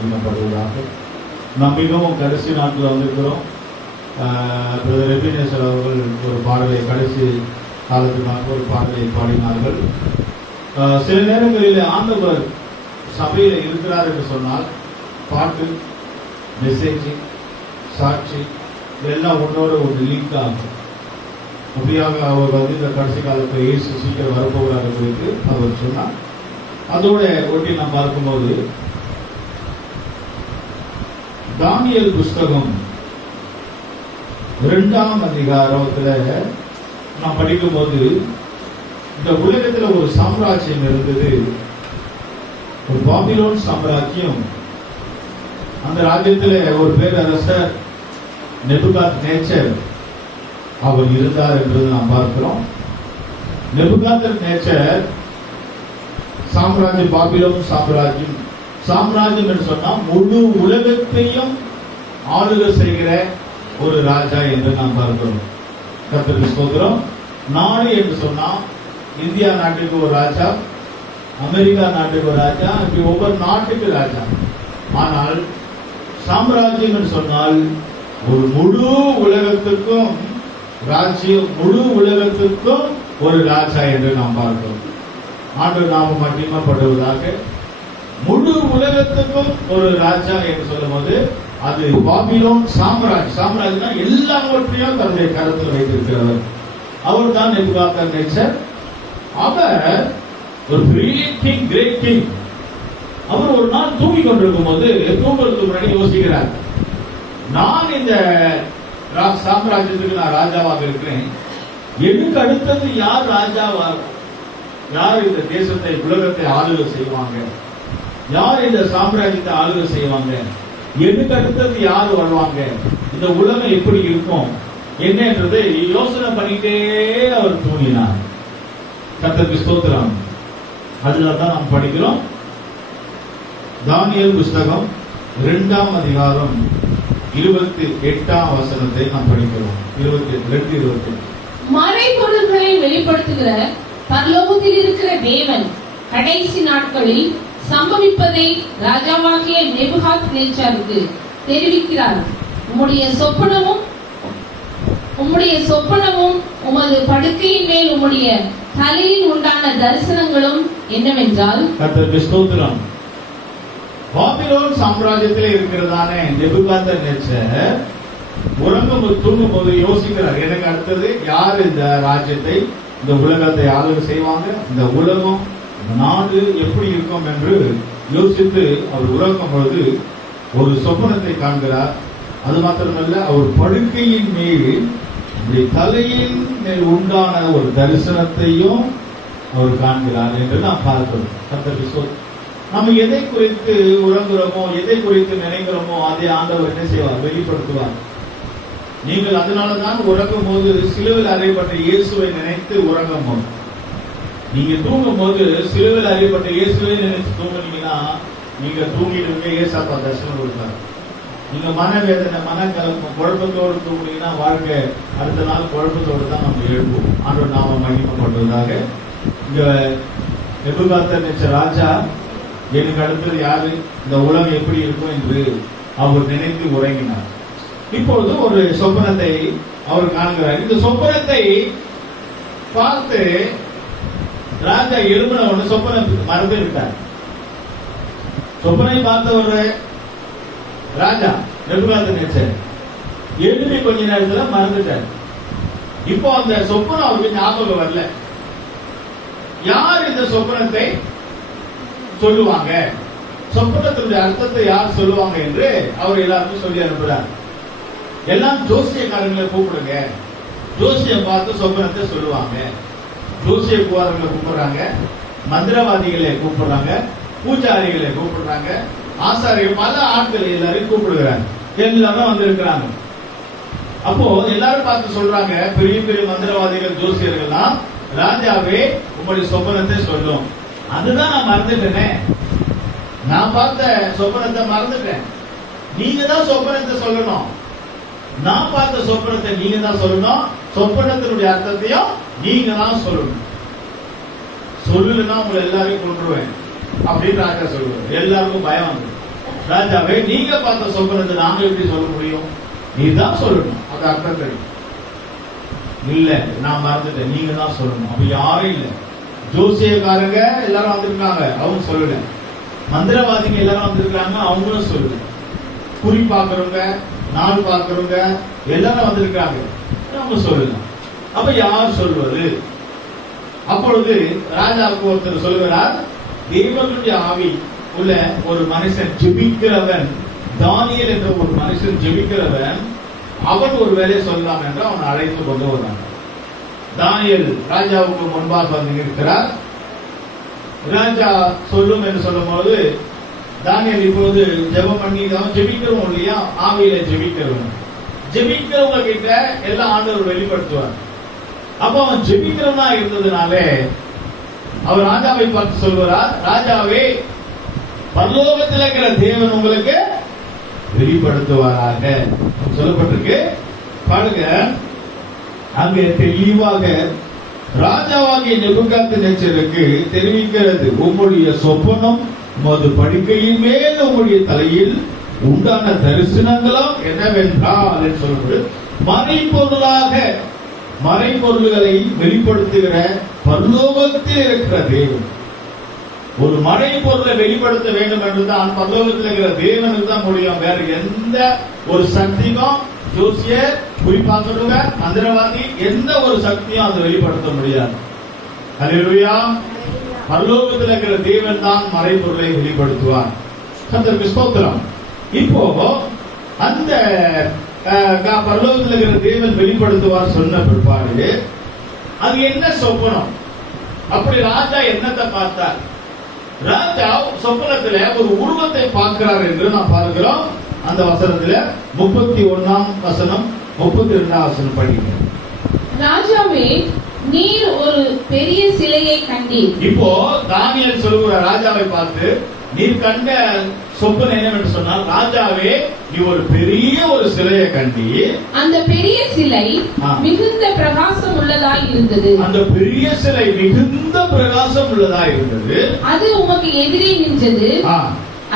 மகிமைப்படுவதாக. நாம் மிகவும் கடைசி நாட்கள் வந்திருக்கிறோம். எபினேசர் அவர்கள் ஒரு பாடலை கடைசி காலத்துக்காக ஒரு பாடலை பாடினார்கள். சில நேரங்களில் ஆண்டவர் சபையில் இருக்கிறார் என்று சொன்னால் பாட்டு, மெசேஜ், சாட்சி இதெல்லாம் ஒன்றோட ஒரு லிங்க் ஆகும். அப்படியாக அவர் இந்த கடைசி காலத்தில் இயேசு சீக்கிரம் வரப்போகிறார் குறித்து அவர் சொன்னார். அதோட ஒட்டி நாம் பார்க்கும்போது தானியேல் புஸ்தகம் 2ஆம் அதிகாரத்துல நாம் படிக்கும் போது இந்த உலகத்துல ஒரு சாம்ராஜ்யம் இருந்தது, ஒரு பாபிலோன் சாம்ராஜ்யம். அந்த ராஜ்யத்துல ஒரு பேரரசர் நெபுகாத்நேச்சர் அவர் இருந்தார் என்பது நாம் பார்க்கிறோம். நெபுகாத்நேச்சர் சாம்ராஜ்யம், பாபிலோன் சாம்ராஜ்யம். சாம்ராஜ்யம் என்று சொன்னா முழு உலகத்தையும் ஆளுகை செய்கிற ஒரு ராஜா என்று நாம் பார்க்கிறோம். கர்த்தருக்கு ஸ்தோத்திரம். நாடு என்று சொன்னா இந்தியா நாட்டுக்கு ஒரு ராஜா, அமெரிக்கா நாட்டுக்கு ஒரு ராஜா, இப்படி ஒவ்வொரு நாட்டுக்கு ராஜா. ஆனால் சாம்ராஜ்யம் என்று சொன்னால் ஒரு முழு உலகத்துக்கும் ராஜ்யம், முழு உலகத்துக்கும் ஒரு ராஜா என்று நாம் பார்க்கிறோம். ஆண்டவர் நாமம் மகிமைப்படுவதாக. முழு உலகத்துக்கும் ஒரு ராஜா என்று சொல்லும் போது அது பாபிலோன் சாம்ராஜ். சாம்ராஜ்னா எல்லாவற்றையும் தன்னுடைய கருத்தில் வைத்திருக்கிறவர் அவர் தான் நெபுகாத்நேச்சர். அவர் ஒரு பெரிய கிங், கிரேட் கிங். அவர் ஒரு நாள் தூங்கி கொண்டிருக்கும் போது தூங்குறதுக்கு முன்னாடி யோசிக்கிறார், நான் இந்த சாம்ராஜ்யத்துக்கு நான் ராஜாவாக இருக்கிறேன், எனக்கு அடுத்தது யார் ராஜாவாக, யார் இந்த தேசத்தை உலகத்தை ஆளுகை செய்வாங்க, யார் இந்த சாம்ராஜ்யத்தை ஆளுகை செய்வாங்க, எனக்கு அடுத்தது யார் வருவாங்க, இந்த உலகம் எப்படி இருக்கும் என்னன்றதை யோசனை பண்ணிட்டே அவர் தூங்கினார். கர்த்தருக்கு ஸ்தோத்திரம். அதுலதான் நாம் படிக்கிறோம். தானியேல் புஸ்தகம் 2ஆம் அதிகாரம் 28ஆம் வசனத்தை நாம் படிக்கிறோம். 28 மறைபொருள்களை வெளிப்படுத்துகிற பரலோகத்தில் இருக்கிற தேவன் கடைசி நாட்களில் சம்பவிப்பதை ராஜாவாகிய நெபுகாத்நேச்சாருக்கு தெரிவிக்கிறார். உம்முடைய சொப்பனமும் உமது படுக்கையின் மேல் உம்முடைய தலையில் உண்டான தரிசனங்களும் என்னவென்றால், கர்த்தருக்கு ஸ்தோத்திரம். பாபிலோன் சாம்ராஜ்யத்தில் இருக்கிறதான நெபுகாத்நேச்சர் தூங்கும் போது யோசிக்கிறார், எனக்கு அடுத்தது யார் இந்த ராஜ்யத்தை, இந்த உலகத்தை ஆளுகை செய்வாங்க, இந்த உலகம், இந்த நாடு எப்படி இருக்கும் என்று யோசித்து அவர் உறங்கும் பொழுது ஒரு சொப்பனத்தை காண்கிறார். அது மாத்திரமல்ல, அவர் படுக்கையின் மேல் தலையின் மேல் உண்டான ஒரு தரிசனத்தையும் அவர் காண்கிறார் என்று நாம் பார்க்கிறோம். நம்ம எதை குறித்து உறங்குறோமோ, எதை குறித்து நினைக்கிறோமோ அதை ஆண்டவர் என்ன செய்வார், வெளிப்படுத்துவார். நீங்கள் அதனாலதான் உறங்கும் போது சிலுவையில் அறையப்பட்ட இயேசுவை நினைத்து உறங்கும் போது, நீங்க தூங்கும் போது சிலுவையில் அறையப்பட்ட இயேசுவை நினைத்து தூங்குனீங்கன்னா நீங்க தூங்கிடுவீங்க, ஏசாப்பா தரிசனம் கொடுத்தார். நீங்க மனவேதனை, மனக்கலக்கம், குழப்பத்தோடு தூங்குனீங்கன்னா வாழ்க்கை அடுத்த நாள் குழப்பத்தோடு தான் நம்ம எழுப்போம். ஆண்டவர் நாம மகிமைப்படுவதாக. இங்க நெபுகாத்நேச்சர் ராஜா, எனக்கு அடுத்தது யாரு, இந்த உலகம் எப்படி இருக்கும் என்று அவர் நினைத்து உறங்கினார். இப்பொழுது ஒரு சொப்பனத்தை அவர் காண்கிறார். இந்த சொப்பனத்தை பார்த்து ராஜா எழுப்பின உடனே சொப்பனம் மறந்து விட்டார். சொப்பனை பார்த்த ஒரு ராஜா நெபுகாத்நேச்சர் எழுப்பி கொஞ்ச நேரத்துல மறந்துட்டார். இப்போ அந்த சொப்பனம் அவருக்கு ஞாபகம் வரல. யார் இந்த சொப்பனத்தை சொல்லுவாங்க, சொப்பனத்தினுடைய அர்த்தத்தை யார் சொல்லுவாங்க என்று அவர் எல்லாருக்கும் சொல்லி அனுப்புறார். எல்லாம் ஜோசியக்காரங்களை கூப்பிடுங்க, ஜோசியம் பார்த்து சொப்பனத்தை சொல்லுவாங்க. ஜோசிய குவாரங்களை கூப்பிடுறாங்க, மந்திரவாதிகளை கூப்பிடுறாங்க, பூஜாரிகளை கூப்பிடுறாங்க, ஆசாரியர், பல ஆட்கள் எல்லாரையும் கூப்பிடுகிறாங்க. எல்லாரும் வந்து இருக்கிறாங்க. அப்போ எல்லாரும் பார்த்து சொல்றாங்க, பெரிய பெரிய மந்திரவாதிகள், ஜோசியர்கள்லாம், ராஜாவே உங்களுடைய சொப்பனத்தை சொல்லும். அதுதான் நான் மறந்துட்டேனே, நான் பார்த்த சொப்பனத்தை மறந்துட்டேன். நீங்க தான் சொப்பனத்தை சொல்லணும். நான் பார்த்த சொப்பனத்தை நீங்க தான் சொல்லணும். சொப்பனத்தினுடைய அர்த்தத்தையும் நீங்க தான் சொல்லணும். சொல்லலன்னா உங்களை எல்லாரையும் கொண்டுருவேன் அப்படின்னு ராஜா சொல்லுவார். எல்லாருக்கும் பயம் வந்து ராஜாவே, நீங்க பார்த்த சொப்பனத்தை நாங்க எப்படி சொல்ல முடியும்? நீதான் சொல்லணும். அது அர்த்தம் தெரியும். இல்ல, நான் மறந்துட்டேன், நீங்க தான் சொல்லணும். அப்ப யாரும் இல்ல. ஜோசியக்காரங்க எல்லாரும் வந்திருக்காங்க, அவங்க சொல்லல. மந்திரவாதிங்க எல்லாரும் வந்திருக்காங்க, அவங்களும் சொல்லல. குறி பாக்குறவங்க, நாள் பாக்குறவங்க எல்லாரும் வந்திருக்காங்க, அவங்க சொல்லல. அப்ப யார் சொல்வது? அப்பொழுது ராஜாவுக்கு ஒருத்தர் சொல்கிறார், தேவனுடைய ஆவி உள்ள ஒரு மனுஷன் ஜெபிக்கிறவன், தானியேல் என்ற ஒரு மனுஷன் ஜெபிக்கிறவன், அவன் ஒரு வேலையை சொல்லலாம் என்று அவன் அழைத்து கொண்டு வந்தான். தானியேல் ராஜாவுக்கு முன்பாக வந்து இருக்கிறார். ராஜா சொல்லும் என்று சொல்லும் போது, தானியேல் இப்போது ஜெபம் பண்ணி, அவன் ஜெபிக்கிறவன் இல்லையா, ஆவியில ஜெபிக்கிறவன். ஜெபிக்கிறவங்க கிட்ட எல்லா ஆண்டவர் வெளிப்படுத்துவார். அப்ப அவன் ஜெபிக்கிறவனா இருந்ததுனாலே அவர் ராஜாவை பார்த்து சொல்கிறார், ராஜாவே, பரலோகத்தில் இருக்கிற தேவன் உங்களுக்கு வெளிப்படுத்துவாராக சொல்லப்பட்டிருக்கு. பாருங்க, அங்கே தெளிவாக ராஜாவாகிய நேபுகாத்நேச்சருக்கு தெரிவிக்கிறது, உம்முடைய சொப்பனம் உமது படுக்கையின் மேல் உம்முடைய தலையில் உண்டான தரிசனங்களும் என்னவென்றால் என்று சொல்வது, மறைபொருள்களை வெளிப்படுத்துகிற பரலோகத்தில் இருக்கிற தேவன். ஒரு மறைபொருளை வெளிப்படுத்த வேண்டும் என்றுதான் பரலோகத்தில் இருக்கிற தேவனுக்கு தான் முடியும். வேற எந்த ஒரு சக்திக்கும், ஜோசியர், குறிப்பாக்குறவங்க, மந்திரவாதி, எந்த ஒரு சக்தியும் அதை வெளிப்படுத்த முடியாது. ஹல்லேலூயா. பரலோகத்தில் இருக்கிற தேவன் தான் மறைபொருளை வெளிப்படுத்துவார். கர்த்தருக்கு ஸ்தோத்திரம். இப்போ அந்த பரலோகத்தில் இருக்கிற தேவன் வெளிப்படுத்துவார் சொன்ன பிற்பாடு அது என்ன சொப்பனம்? அப்படி ராஜா என்னத்தை பார்த்தார்? ராஜா சொப்பனத்துல ஒரு உருவத்தை பார்க்கிறார் என்று நாம் பார்க்கிறோம். அந்த வசனத்துல 31ஆம் வசனம் 32ஆம் வசனம் படிக்கிறோம். ராஜாவே, நீர் ஒரு பெரிய சிலையை கண்டீர். இப்போ தானியேல் சொல்லுகிற ராஜாவை பார்த்து, நீர் கண்ட சொப்பனம் என்னவென்று சொன்னால், ராஜாவே, நீ ஒரு பெரிய ஒரு சிலையை கண்டீர். அந்த பெரிய சிலை மிகுந்த பிரகாசம் உள்ளதாய் இருந்தது. அந்த பெரிய சிலை மிகுந்த பிரகாசம் உள்ளதாய் இருந்தது. அது உமக்கு எதிரே நின்றது.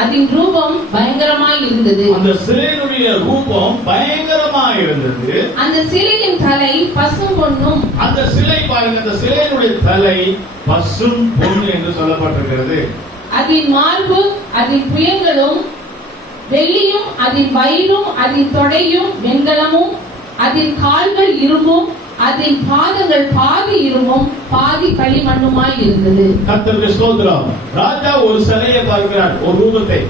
அதன் ரூபம் பயங்கரமாய் இருந்தது. அந்த சிலையினுடைய ரூபம் பயங்கரமாய் இருந்தது. அந்த சிலையின் தலை பசும் பொன்னும். அந்த சிலை பாருங்க, அந்த சிலையினுடைய தலை பசும் பொன் என்று சொல்லப்பட்டிருக்கிறது. அதன் மார்பு, அதன் புயங்களும் வெள்ளியும், அதன் வயிறும், அதன் தொடையும் வெண்கலமும், அதன் கால்கள் இரும்பும், அதன் பாதங்கள் பாதி இரும்பும் பாதி களிமண்ணுமாய் இருந்தது. கர்த்தருக்கு ஸ்தோத்திரம். ராஜா ஒரு சிலையை பார்க்கிறார், ஒரு ரூபத்தை.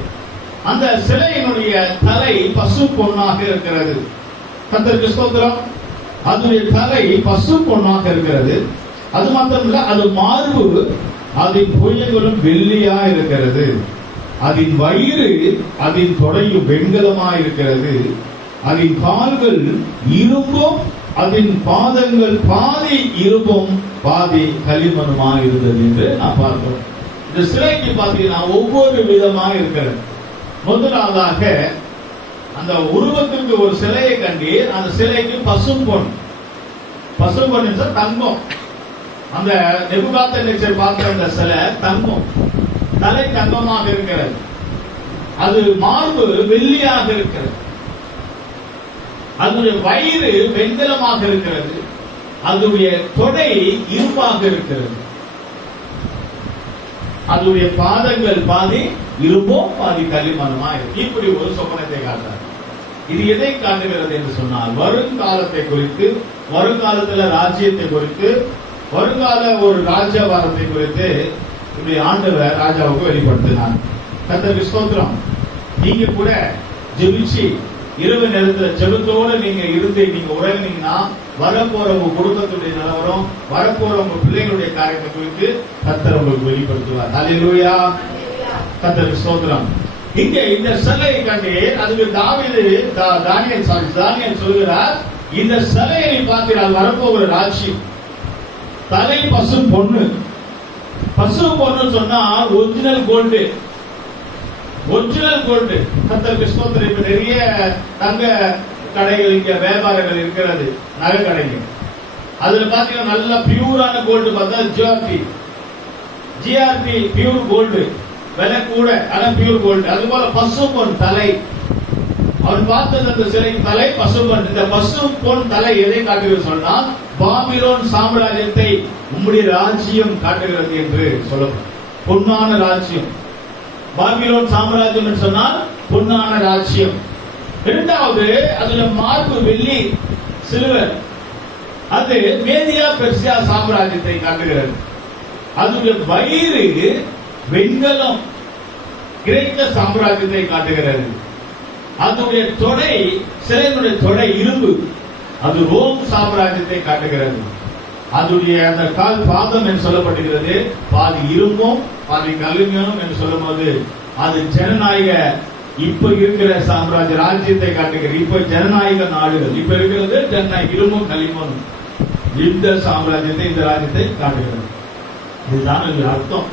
அந்த சிலையினுடைய தலை பசு பொன்னாக இருக்கிறது. கர்த்தருக்கு ஸ்தோத்திரம். அதனுடைய தலை பசு பொன்னாக இருக்கிறது. அது மாத்திரமல்ல, அது மார்பு, அதன் புயங்களும் வெள்ளியா இருக்கிறது. அதன் வயிறு, அதன் தொடையும் வெண்கலமா இருக்கிறது. அதன் கால்கள் இரும்பும், அதன் பாதங்கள் பாதி இரும்பும் பாதி களிமண்ணுமா இருந்தது என்று நான் பார்க்கிறோம். இந்த சிலைக்கு பார்த்தீங்கன்னா ஒவ்வொரு விதமாக இருக்கிறது. முதலாவதாக அந்த உருவத்திற்கு ஒரு சிலையை கண்டு, அந்த சிலைக்கு பசும்பொன் என்றால் தங்கம். அந்த நேபுகாத்நேச்சர் பார்க்கிற அந்த சிலை தங்கம், தலை தங்கமாக இருக்கிறது. அது மார்பு வெள்ளியாக இருக்கிறது. அதனுடைய வயிறு வெண்கலமாக இருக்கிறது. அதனுடைய தொடை இரும்பாக இருக்கிறது. அதனுடைய பாதங்கள் பாதி இரும்பும் பாதி களிமண்ணுமா இருக்கு. இப்படி ஒரு சொப்பனத்தை காட்டார். இது எதை காட்டுகிறது என்று சொன்னால், வருங்காலத்தை குறித்து, வருங்காலத்துல ராஜ்யத்தை குறித்து, வருங்கால ஒரு ராஜ்யபாரத்தை குறித்து இப்படி ஆண்டவர் ராஜாவுக்கு வெளிப்படுத்தினார். கர்த்தருக்கு ஸ்தோத்திரம். நீங்க கூட ஜெபிச்சு இரவு நேரத்துல ஜெபத்தோட நீங்க இருந்து நீங்க உறங்கினீங்கன்னா, வரப்போற உங்க குடும்பத்துடைய நிலவரம், வரப்போற உங்க பிள்ளைகளுடைய காரியத்தை குறித்து கர்த்தர் உங்களுக்கு வெளிப்படுத்துவார். ஹல்லேலூயா. கர்த்தருக்கு ஸ்தோத்திரம். இங்க இந்த சிலையை கண்டு அதுக்கு தானியேல் சொல்கிறார், இந்த சிலையை பார்க்கிறார், வரப்போகிற ராஜ்யம். தலை பசு பொண்ணு. பசு பொண்ணு சொன்னா ஒரிஜினல் கோல்டு. Original gold. கர்த்தருக்கு ஸ்தோத்திரம். இப்ப நிறைய தங்க கடைகள், இங்க வியாபாரங்கள் இருக்கிறது, நகை கடைகள். அதுல பாத்தீங்கன்னா நல்ல பியூரான கோல்டு பார்த்தா ஜிஆர்டி பியூர் கோல்டு. விலை கூட, ஆனா பியூர் கோல்டு. அது போல பசும்பொன் தலை, அவன் பார்த்தது அந்த சிலைக்கு தலை பசும்பொன். இந்த பசும்பொன் தலை எதை காட்டுகிறது சொன்னால் பாபிலோன் சாம்ராஜ்யத்தை உம்முடைய ராஜ்யம் காட்டுகிறது என்று சொல்லப்படும். பொன்னான ராஜ்யம் பாபிலோன் சாம்ராஜ்யம் என்று சொன்னால் பொன்னான ராஜ்யம். இரண்டாவது, அதுல மார்பு வெள்ளி சில்வர், அது மேதியா பெர்சியா சாம்ராஜ்யத்தை காட்டுகிறது. அதுடைய வயிறு வெண்கலம் கிரேக்க சாம்ராஜ்யத்தை காட்டுகிறது. அதனுடைய தொடை, சிலையினுடைய தொடை இரும்பு, அது ரோம் சாம்ராஜ்யத்தை காட்டுகிறது. அதுடைய அந்த கால் பாதம் என்று சொல்லப்படுகிறது பாதி இரும்பும் பாதி கல்லுங்களும் என்று சொல்லும் போது அது ஜனநாயக இப்ப இருக்கிற சாம்ராஜ்ய ராஜ்யத்தை காட்டுகிறது. இப்ப ஜனநாயக நாடுகள் இப்ப இருக்கிறது ஜனநாயக இரும்பும் களிமண்ணும், இந்த சாம்ராஜ்யத்தை இந்த ராஜ்யத்தை காட்டுகிறது. இதுதான் இது அர்த்தம்.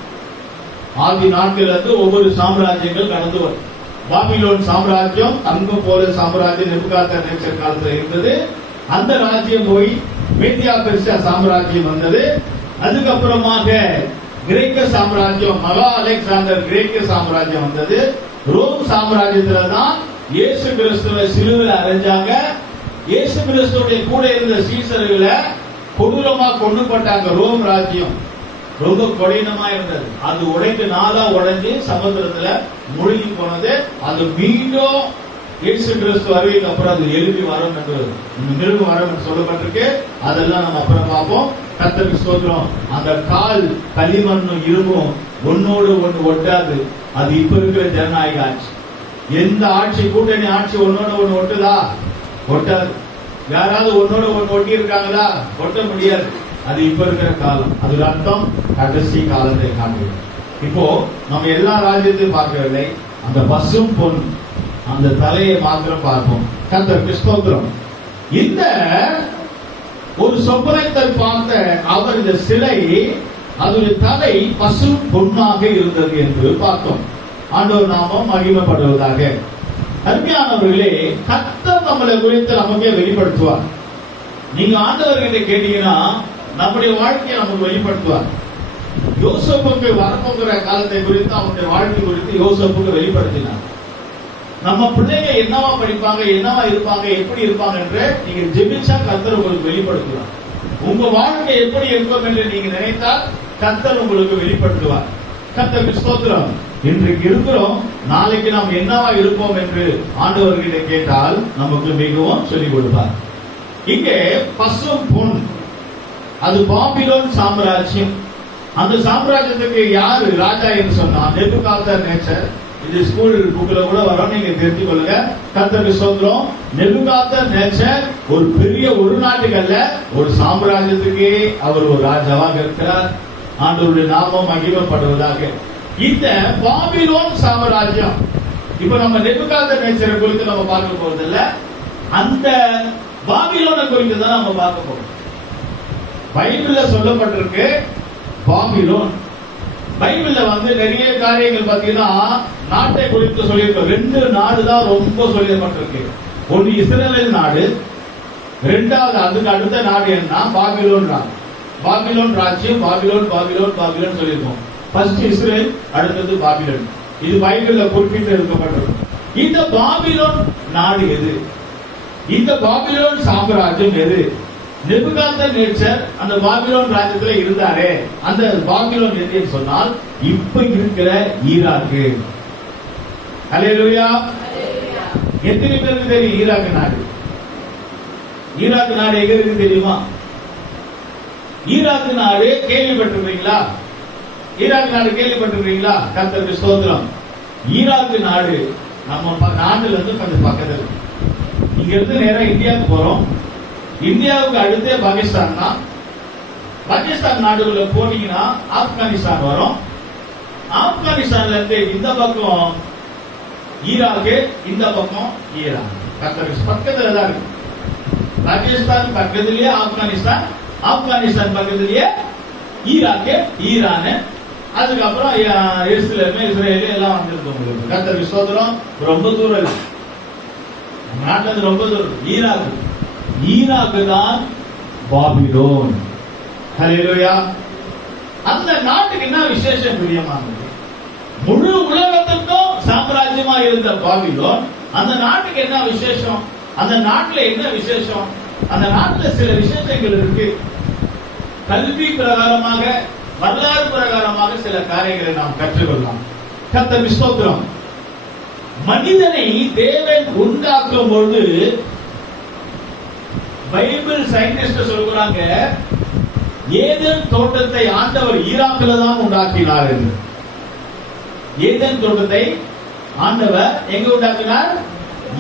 ஆதி நாட்களிலிருந்து ஒவ்வொரு சாம்ராஜ்யங்கள் கடந்து வரும். பாபிலோன் சாம்ராஜ்யம் தங்கம் போல சாம்ராஜ்யம் நேபுகாத்நேச்சர் காலத்தில் இருந்தது. அந்த ராஜ்யம் போய் மேதியா பெர்சியா சாம்ராஜ்யம் வந்தது. அதுக்கப்புறமாக கிரேக்க சாம்ராஜ்யம், மகா அலெக்சாண்டர் கிரேக்க சாம்ராஜ்யம் வந்தது. ரோம் சாம்ராஜ்யத்துல தான் இயேசு கிறிஸ்துவை சிலுவையில் அறைஞ்சாங்க. இயேசு கிறிஸ்துடைய கூட இருந்த சீசர்களை கொடூரமா கொண்டு போட்டாங்க. ரோம் ராஜ்யம் ரொம்ப கொடீனமா இருந்தது. அது உடைந்து நாளா உடைஞ்சு சமுத்திரத்துல மூழ்கி போனது. அது மீண்டும் இயேசு கிறிஸ்து வருகைக்கு அப்புறம் அது எழுதி வரும் என்று நிறுவ வரும் என்று சொல்லப்பட்டிருக்கு. அதெல்லாம் நம்ம அப்புறம் பார்ப்போம். கர்த்தருக்கு ஸ்தோத்திரம். அந்த கால் களிமண்ணும் இரும்பும் ஒன்னோடு ஒன்று ஒட்டாது. அது இப்ப இருக்கிற ஜனநாயக ஆட்சி. எந்த ஆட்சி, கூட்டணி ஆட்சி ஒன்னோட ஒண்ணு ஒட்டுதா? ஒட்டாது. யாராவது ஒன்னோட ஒண்ணு ஒட்டி இருக்காங்களா? ஒட்ட முடியாது. அது இப்ப இருக்கிற காலம். அது அர்த்தம் கடைசி காலத்தை காண்கிறோம். இப்போ நம்ம எல்லா ராஜ்யத்தையும் பார்க்கவில்லை. அந்த பசும் பொன் அந்த தலையை மாத்திரம் பார்ப்போம். கர்த்தருக்கு ஸ்தோத்திரம். இந்த ஒரு சொப்பனத்தை பார்த்த அவர் இந்த சிலை, அதனுடைய தலை பசு பொன்னாக இருந்தது என்று பார்த்தோம். ஆண்டவர் நாமம் மகிமைப்படுவதாக. அருமையானவர்களே, கர்த்தர் நம்மளை குறித்து நமக்கே வெளிப்படுத்துவார். நீங்க ஆண்டவர்கிட்ட கேட்டீங்கன்னா நம்முடைய வாழ்க்கையை நமக்கு வெளிப்படுத்துவார். யோசேப்புக்கு வரப்போகிற காலத்தை குறித்து, அவனுடைய வாழ்க்கை குறித்து யோசேப்புக்கு வெளிப்படுத்தினார். நம்ம பிள்ளைங்க என்னவா படிப்பாங்க, என்னவா இருப்பாங்க, எப்படி இருப்பாங்க என்று நீங்க ஜெபிச்சா கர்த்தர் உங்களுக்கு வெளிப்படுத்துவார். உங்க வாழ்க்கை எப்படி இருக்கும் என்று நீங்க நினைத்தால் கர்த்தர் உங்களுக்கு வெளிப்படுத்துவார். கர்த்தருக்கு ஸ்தோத்திரம். இன்றைக்கு இருக்கிறோம், நாளைக்கு நாம் என்னவா இருப்போம் என்று ஆண்டவர்கிட்ட கேட்டால் நமக்கு மிகவும் சொல்லிக் கொடுப்பார். இங்கே பசும் பொன், அது பாபிலோன் சாம்ராஜ்யம். அந்த சாம்ராஜ்யத்துக்கு யாரு ராஜா என்று சொன்னா நேபுகாத்நேச்சர். இது ஸ்கூல் புக்ல கூட வரும், நீங்க தெரிஞ்சு கொள்ளுங்க. கர்த்தருக்கு ஸ்தோத்திரம். நேபுகாத்நேச்சர் ஒரு பெரிய ஒரு நாட்டுக்கு அல்ல, ஒரு சாம்ராஜ்யத்துக்கே அவர் ஒரு ராஜாவாக இருக்கிறார். ஆண்டவருடைய நாமம் மகிமைப்படுவதாக. இந்த பாபிலோன் சாம்ராஜ்யம், இப்ப நம்ம நேபுகாத்நேச்சரை குறித்து நம்ம பார்க்க போவதில்ல, அந்த பாபிலோனை குறித்து தான் நம்ம பார்க்க போறோம். பைபிள்ல சொல்லப்பட்டிருக்கு பாபிலோன். பைபிள்ல நிறைய காரியங்கள் பாத்தீங்கன்னா நாட்டை குறித்து சொல்லியிருக்கோம். 2 நாடு தான் ரொம்ப சொல்லப்பட்டிருக்கு. ஒன்று இஸ்ரேல் நாடு, இரண்டாவது அதுக்கு அடுத்த நாடு என்ன? பாபிலோன் நாடு. பாபிலோன் ராஜ்யம், பாபிலோன் பாபிலோன் பாபிலோன் சொல்லியிருக்கோம். ஃபர்ஸ்ட் இஸ்ரேல், அடுத்தது பாபிலோன். இது பைபிள்ல குறிப்பிட்டு இருக்கப்பட்டிருக்கு. இந்த பாபிலோன் நாடு எது? இந்த பாபிலோன் சாம்ராஜ்யம் எது? நேபுகாத்நேச்சர் அந்த பாபிலோன் ராஜ்யத்துல இருந்தாரே, அந்த பாபிலோன் எது சொன்னால் இப்ப இருக்கிற ஈராக்கு. அல்லேலூயா. எத்தனை பேருக்கு தெரியும் ஈராக்கு நாடு? ஈராக்கு நாடு எங்க இருக்கு தெரியுமா? ஈராக்கு நாடு கேள்விப்பட்டிருக்கீங்களா? ஈராக்கு நாடு கேள்விப்பட்டிருக்கீங்களா? கர்த்தருக்கு ஸ்தோத்திரம். ஈராக்கு நாடு நம்ம நாட்டுல இருந்து கொஞ்சம் பக்கத்துல. இங்க இருந்து நேரா இந்தியாவுக்கு போறோம். இந்தியாவுக்கு அடுத்தே பாகிஸ்தான் தான். பாகிஸ்தான் நாடுகளை போனீங்கன்னா ஆப்கானிஸ்தான் வரும். ஆப்கானிஸ்தான்ல இருந்து இந்த பக்கம் ஈராக்கு, இந்த பக்கம் ஈரான். கர்த்தருக்கு பக்கத்துல தான் இருக்கு. பாகிஸ்தான் பக்கத்திலேயே ஆப்கானிஸ்தான், ஆப்கானிஸ்தான் பக்கத்திலேயே ஈராக்கு, ஈரான், அதுக்கப்புறம் எருசலேம், இஸ்ரேல் எல்லாம் வந்திருக்கு உங்களுக்கு. கர்த்தருக்கு ஸ்தோத்திரம். ரொம்ப தூரம் இருக்கு, நாட்டிலிருந்து ரொம்ப தூரம். ஈராக்கு, ஈராக்கு தான் பாபிலோன். ஹல்லேலூயா. அந்த நாட்டுக்கு என்ன விசேஷம் பிரியமானது? முழு உலகத்துக்கும் சாம்ராஜ்யமா இருந்த பாபிலோன், அந்த நாட்டுக்கு என்ன விசேஷம்? அந்த நாட்டுல என்ன விசேஷம்? அந்த நாட்டுல சில விசேஷங்கள் இருக்கு. கல்வி பிரகாரமாக, வரலாறு பிரகாரமாக சில காரியங்களை நாம் கற்றுக்கொள்ளலாம். கர்த்தருக்கு ஸ்தோத்திரம். மனிதனை தேவன் உண்டாக்கும் பொழுது பைபிள் சயின்டிஸ்ட் சொல்றாங்க, ஏதேன் தோட்டத்தை ஆண்டவர் ஈராக்கில தான் உண்டாக்கினார் என்று. ஏதேன் தோட்டத்தை ஆண்டவர் எங்க உண்டாக்கினார்?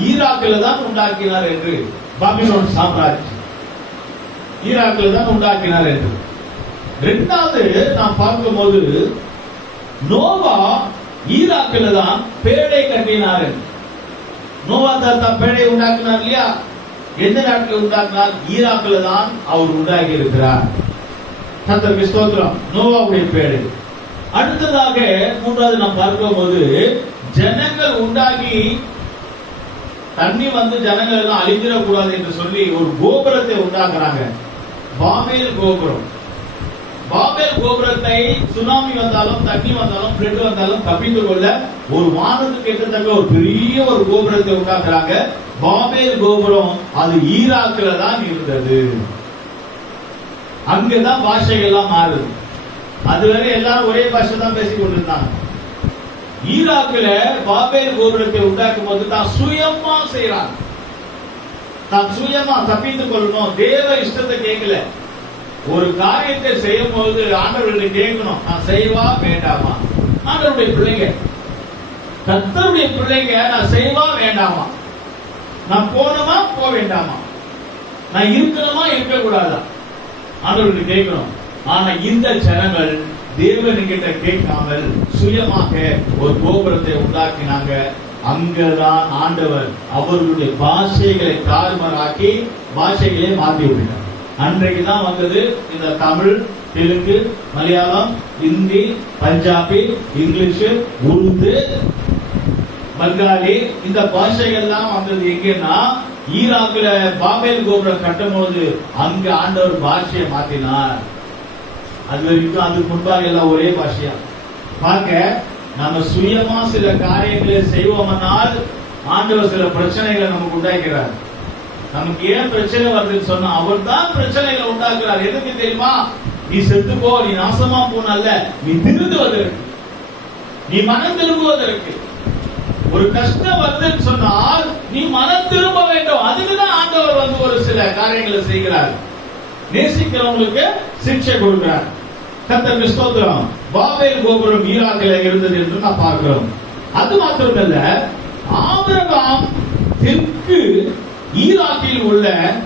ஈராக்கில தான் உண்டாக்கினார் என்று. பாபிலோன் சாம்ராஜ்யம் ஈராக்கில் தான் உண்டாக்கினார் என்று. இரண்டாவது நாம் பார்க்கும்போது நோவா ஈராக்கில் தான் பேழை கட்டினார். நோவா தாத்தா பேழை உண்டாக்கினார் இல்லையா? எந்த நாட்டில் உண்டாக்கினார்? ஈராக்கில் தான் அவர் உண்டாக்கி இருக்கிறார். கர்த்தருக்கு ஸ்தோத்திரம். நோவாவுடைய பேழை. அடுத்ததாக மூன்றாவது நாம் பார்க்கும்போது ஜனங்கள் உண்டாகி தண்ணி வந்து ஜனங்கள் எல்லாம் அழிஞ்சிடக்கூடாது என்று சொல்லி ஒரு கோபுரத்தை உண்டாக்குறாங்க. பாபேல் கோபுரம். பாபேல் கோபுரத்தை சுனாமி வந்தாலும், தண்ணி வந்தாலும், பிளட் வந்தாலும் தப்பித்துக் கொள்ள ஒரு வானத்துக்கு கிட்டத்தட்ட ஒரு பெரிய ஒரு கோபுரத்தை உண்டாக்குறாங்க. பாபேல் கோபுரம் அது ஈராக்கில் தான் இருந்தது. அங்கதான் பாஷைகள் எல்லாம் மாறுது. அதுவரை எல்லாரும் ஒரே பாஷை தான் பேசிக் கொண்டிருந்தாங்க. ஈராக்கில் பாபேல் கோபுரத்தை உண்டாக்கும் போது தான் சுயமா செய்யறாங்க. தான் சுயமா தப்பித்துக் கொள்ளணும். தேவ இஷ்டத்தை கேட்கல. ஒரு காரியத்தை செய்யும் போது ஆண்டவர்களை கேட்கணும், நான் செய்வா வேண்டாமா? ஆண்டவருடைய பிள்ளைங்க, கர்த்தருடைய பிள்ளைங்க, நான் செய்வா வேண்டாமா? நான் போனமா போக வேண்டாமா? நான் இருக்கணுமா இருக்க கூடாதா? ஆண்டவர்களை கேட்கணும். ஆனா இந்த ஜனங்கள் தேவன்கிட்ட கேட்காமல் சுயமாக ஒரு கோபுரத்தை உண்டாக்கினாங்க. அங்கதான் ஆண்டவர் அவர்களுடைய பாஷைகளை தாறுமாறாக்கி பாஷைகளை மாற்றி விட்டார். அன்றைக்கு தான் வந்தது இந்த தமிழ், தெலுங்கு, மலையாளம், ஹிந்தி, பஞ்சாபி, இங்கிலீஷ், உருது, பங்காளி, இந்த பாஷைகள் தான் வந்தது. எங்கன்னா ஈராக்ல பாபேல் கோபுரம் கட்டும் போது அங்க ஆண்டவர் பாஷையை மாத்தினார். அது வரைக்கும் அதுக்கு முன்பாக எல்லாம் ஒரே பாஷையா பார்க்க. நம்ம சுயமா சில காரியங்களை செய்வோம்னால் ஆண்டவர் சில பிரச்சனைகளை நமக்கு உண்டாக்கிறார். நமக்கு ஏன் பிரச்சனை வருதுன்னு சொன்னா அவர் தான் பிரச்சனைகளை உண்டாக்குறார். எதுக்கு தெரியுமா? நீ செத்து போ, நீ நாசமா போனல்ல, நீ திருந்துவதற்கு, நீ மனம் திரும்புவதற்கு. ஒரு கஷ்டம் வருதுன்னு சொன்னால் நீ மனம் திரும்ப வேண்டும். அதுக்குதான் ஆண்டவர் வந்து ஒரு சில காரியங்களை செய்கிறார். நேசிக்கிறவங்களுக்கு சிக்ஷை கொடுக்கிறார். கர்த்தருக்கு ஸ்தோத்திரம். பாபேல் கோபுரம் ஈராக்கில் இருந்தது என்று நாம் பார்க்கிறோம். அது மாத்திரமல்ல, ஆபிரகாம் தெற்கு ஈராக்கில் உள்ள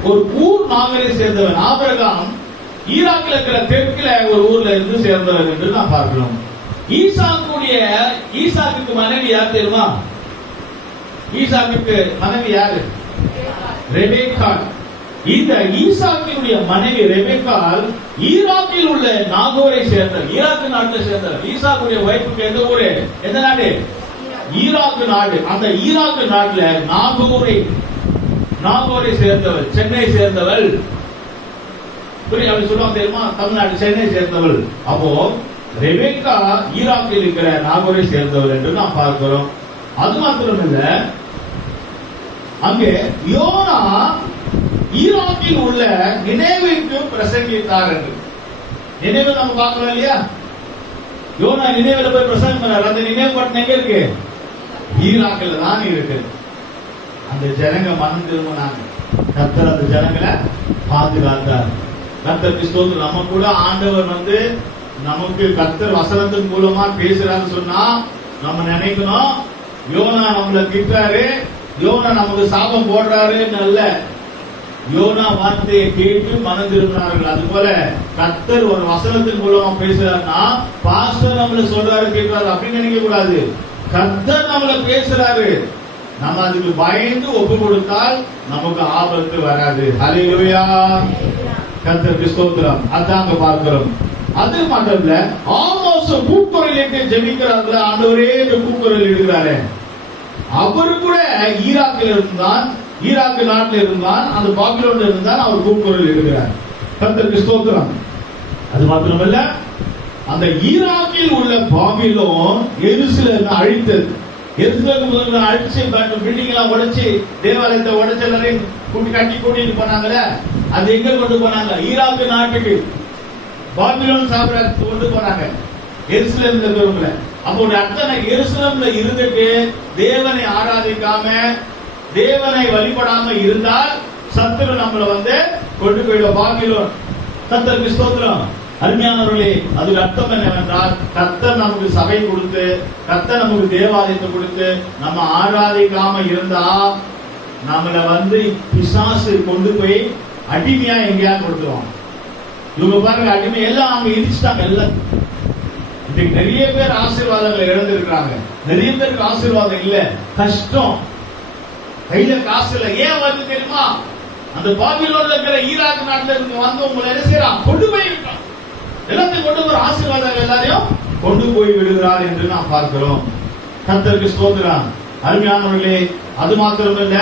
ஒரு ஊர் நாகரை சேர்ந்தவன். ஆபிரகாம் ஈராக்கில் இருக்கிற தெற்குல ஒரு ஊர்ல இருந்து சேர்ந்தவர் என்று நாம் பார்க்கிறோம். ஈசாக்குக்கு மனைவி யார் தெரியுமா? ஈசாக்குக்கு மனைவி யாரு? ரெபேக்கா. இந்த ஈசாக்கினுடைய மனைவி ரெபேக்கால் ஈராக்கில் உள்ள நாகோரை சேர்ந்தவர். ஈராக்கு நாட்டை சேர்ந்தவர். ஈசாக்குடைய வைப்புக்கு எந்த ஊரு? எந்த நாடு? ஈராக்கு நாடு. அந்த ஈராக்கு நாட்டுல நாகோரை சேர்ந்தவள், சென்னை சேர்ந்தவள். புரியுது? அப்படி சொல்லுவாங்க தெரியுமா? தமிழ்நாடு சென்னை சேர்ந்தவள். அப்போ ரெபேக்கா ஈராக்கில் இருக்கிற நாகோரை சேர்ந்தவள் என்று நாம் பார்க்கிறோம். அது மாத்திரமல்ல, அங்கே யோனா ஈராக்கில் உள்ள நினைவுக்கு பிரசங்கித்தார் என்று. நினைவு நம்ம பார்க்கணும் இல்லையா? யோனா நினைவுல போய் பிரசங்கம் பண்ணார். அந்த நினைவு பட்டம் எங்க இருக்கு? ஈராக்கில் தான் இருக்கு. அந்த ஜனங்க மனம் திரும்பினாங்க. கர்த்தர் அந்த ஜனங்களை பாதுகாத்தார். கர்த்தருக்கு ஸ்தோத்திரம். நம்ம கூட ஆண்டவர் வந்து நமக்கு கர்த்தர் வசனத்தின் மூலமா பேசுறான்னு சொன்னா நம்ம நினைக்கணும், யோனா நம்மள திட்டாரு, யோனா நமக்கு சாபம் போடுறாருன்னு அல்ல. யோனா வார்த்தையை கேட்டு மனம் திரும்பினார்கள். அது போல கர்த்தர் ஒரு வசனத்தின் மூலமா பேசுறாருன்னா பாஸ்டர் நம்மள சொல்றாரு கேட்கிறாரு அப்படின்னு நினைக்க கூடாது. கர்த்தர் நம்மள பேசுறாரு, நம்ம அதுக்கு பயந்து ஒப்பு கொடுத்தால் நமக்கு ஆபத்து வராது. ஹல்லேலூயா. கர்த்தருக்கு ஸ்தோத்திரம். அதாங்க பார்க்கிறோம். அது மட்டும் இல்ல, ஆமோஸ் கூக்குரலிட்டு ஜெபிக்கிறார்கள். ஆண்டவரே என்று கூக்குரல் இடுகிறாரு. அவரு கூட ஈராக்கில் இருந்தான், ஈராக்கு நாட்டில் இருந்தான், அந்த பாபிலோன்ல இருந்தான். அவர் கூக்குரல் இடுகிறார். கர்த்தருக்கு ஸ்தோத்திரம். அது மாத்திரமல்ல, அந்த ஈராக்கில் உள்ள பாபிலோன் எருசலேமை அழித்தது. எருசலேம் முதல்ல அழிச்சு பில்டிங் எல்லாம் உடைச்சு தேவாலயத்தை உடைச்சு எல்லாரையும் கூட்டிட்டு போனாங்கல்ல, அது எங்க கொண்டு போனாங்க? ஈராக்கு நாட்டுக்கு பாபிலோன் சாம்ராஜ்யத்துக்கு கொண்டு போனாங்க, எருசலேம்ல இருக்கிறவங்கள. அப்போ அத்தனை எருசலேம்ல இருந்துட்டு தேவனை ஆராதிக்காம தேவனை வழிபடாம இருந்தால் சத்துரு நம்மள கொண்டு போயிடும் பாபிலோன். கர்த்தருக்கு ஸ்தோத்திரம். அருமையானவர்களே, அதுக்கு அர்த்தம் என்னவென்றால், கர்த்தர் நமக்கு சபை கொடுத்து கர்த்தர் நமக்கு தேவாலயத்தை கொடுத்து நம்ம ஆராதிக்காம இருந்தா நம்மள பிசாசு கொண்டு போய் அடிமையா எங்கேயா கொடுத்துருவான். இவங்க பாருங்க, அடிமை எல்லாம் அவங்க இடிச்சுட்டாங்க. எல்லாம் இன்னைக்கு நிறைய பேர் ஆசீர்வாதங்களை இழந்திருக்கிறாங்க. நிறைய பேருக்கு ஆசீர்வாதம் இல்ல, கஷ்டம், கையில காசு இல்ல. ஏன் வந்து தெரியுமா? அந்த பாபிலோன்ல இருக்கிற ஈராக் நாட்டுல இருந்து உங்களை என்ன செய்யறான்? கொண்டு போய் விட்டான். எல்லாத்தையும் கொண்டு போய் ஆசீர்வாதம் எல்லாரையும் கொண்டு போய் விடுகிறார் என்று நாம் பார்க்கிறோம். கர்த்தருக்கு ஸ்தோத்திரம். அருமையானவர்களே, அது மாத்திரமல்ல,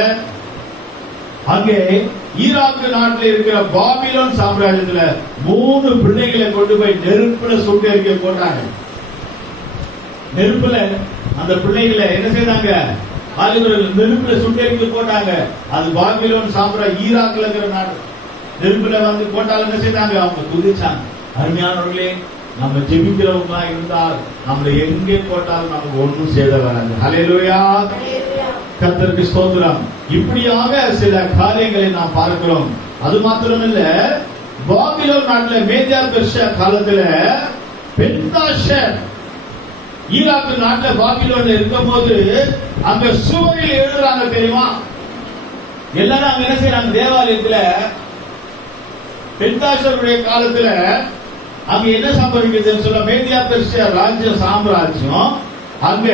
அங்கே ஈராக்கு நாட்டில் இருக்கிற பாபிலோன் சாம்ராஜ்யத்துல 3 பிள்ளைகளை கொண்டு போய் நெருப்புல சுட்டு எரிக்க போட்டாங்க. நெருப்புல அந்த பிள்ளைகளை என்ன செய்தாங்க? நெருப்புல சுட்டு எரிக்க போட்டாங்க. அது பாபிலோன் சாம்ராஜ்யம், ஈராக்ல இருக்கிற நாடு. நெருப்புல போட்டாலும் என்ன செய்தாங்க? அவங்க துதிச்சாங்க. அருமையானவர்களே, நம்ம ஜெபிக்கிறவங்களா இருந்தால் நம்மளை எங்கே போட்டாலும் நமக்கு ஒன்றும் சேத வராது. ஹல்லேலூயா, கர்த்தருக்கு ஸ்தோத்திரம். இப்படியாக சில காரியங்களை நாம் பார்க்கிறோம். அது மாத்திரமல்ல, பாபிலோன் நாட்டில் மேதியா பெர்ஷியா காலத்துல பெல்தாஷர் ஈராக்கு நாட்டில் பாபிலோன்ல இருக்கும் போது அங்க சுவரில் எழுதுறாங்க தெரியுமா? எல்லாரும் அங்க என்ன செய்யறாங்க? தேவாலயத்துல பெல்தாஷருடைய காலத்துல அங்க என்ன சம்பவிக்குதுன்னு சொல்ல, மேதியா பெர்ஷியா ராஜ்ய சாம்ராஜ்யம் அங்க